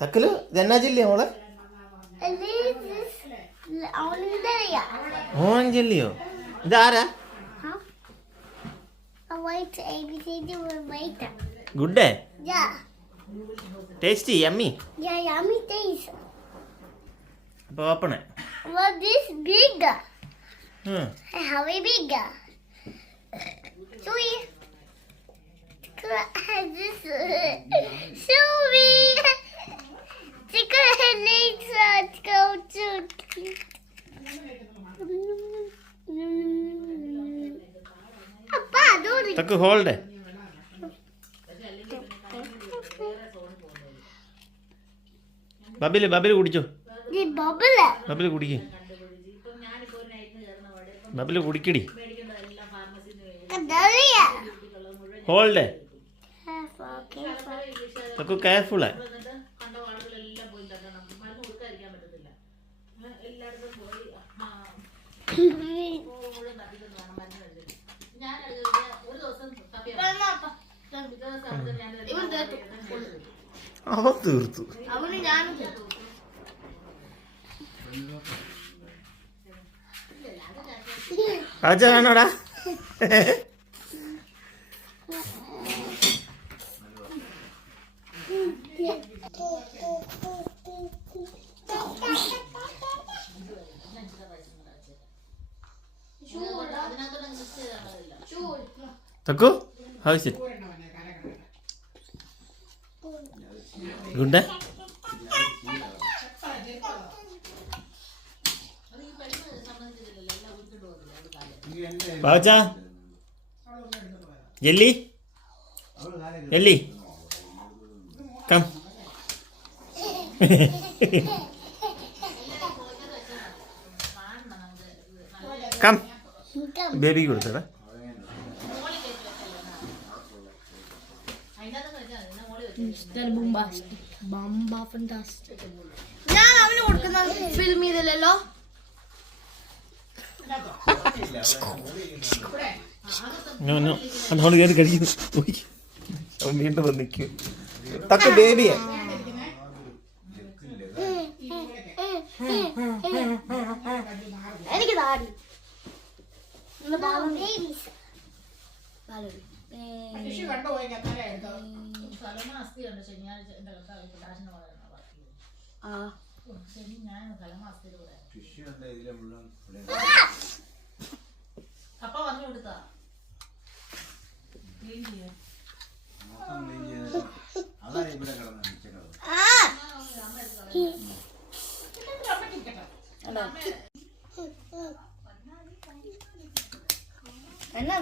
തക്കല് ഇതെന്നാ ജില്ലയാ മോളെ? ഓറഞ്ച് ജെല്ലിയോ? ഇതാരാ? Good tasty yummy. അപ്പൊ ഓപ്പണേ. This bigger. How bigger? So this so big. Chicken legs go to. Appa, don't. തക്ക് hold. Bubble കുടിച്ചോ. Bubble കുടിക്ക്. ബബില് കുടിക്കടി. ഹോൾഡ്. തക്കു കെയർഫുൾ. അവൻ തീർത്തു. രാജ വേണോടാ? തക്കു ആവശ്യം ഗുഡ്. ബാബച്ചാ ജെല്ലി ജെല്ലി കം. കം ബേബിക്ക് കൊടുത്തടാ. ഞാൻ അവന് കൊടുക്കുന്ന ഫിൽം ചെയ്തില്ലല്ലോ. അതുകൊണ്ട് കയറി കഴിക്കുന്നു. അവൻ വീണ്ടും വന്നിക്കും. തക്ക ബേബിയെ എനിക്ക് താടി അപ്പ പറഞ്ഞു കൊടുത്താ എന്നാ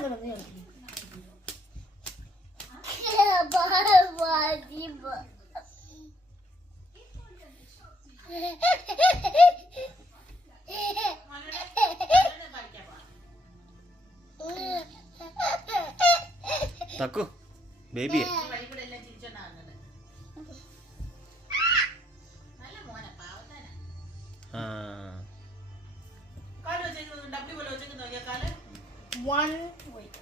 തക്കു ബേബിയെ one wait.